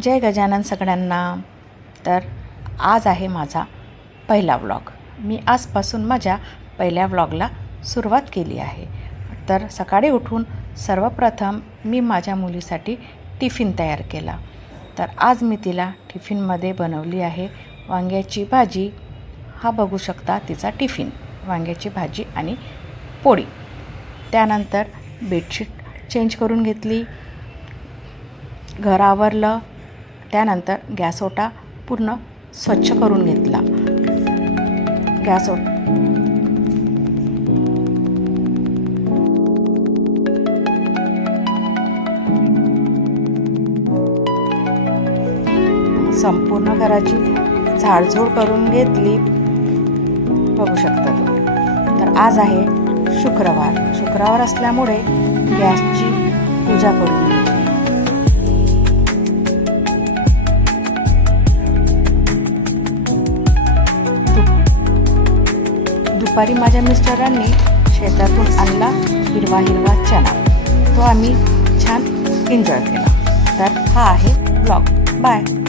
जय गजानन सगळ्यांना. तर आज आहे माझा पहिला व्लॉग. मी आजपासून माझ्या पहिल्या व्लॉगला सुरुवात केली आहे. तर सकाळी उठून सर्वप्रथम मी माझ्या मुलीसाठी टिफिन तयार केला. तर आज मी तिला टिफिनमध्ये बनवली आहे वांग्याची भाजी. हा बघू शकता तिचा टिफिन, वांग्याची भाजी आणि पोळी. त्यानंतर बेडशीट चेंज करून घेतली, घर आवरलं. त्यानंतर गॅस ओटा पूर्ण स्वच्छ करून घेतला. गॅस संपूर्ण घराची झाडझूड करून घेतली, बघू शकता तुम्ही. तर आज आहे शुक्रवार असल्यामुळे गॅसची पूजा करून घेतली. दुपारी माझ्या मिस्टरांनी शेतातून आणला हिरवा चणा. तो आम्ही छान एन्जॉय केला. तर हा आहे ब्लॉग. बाय.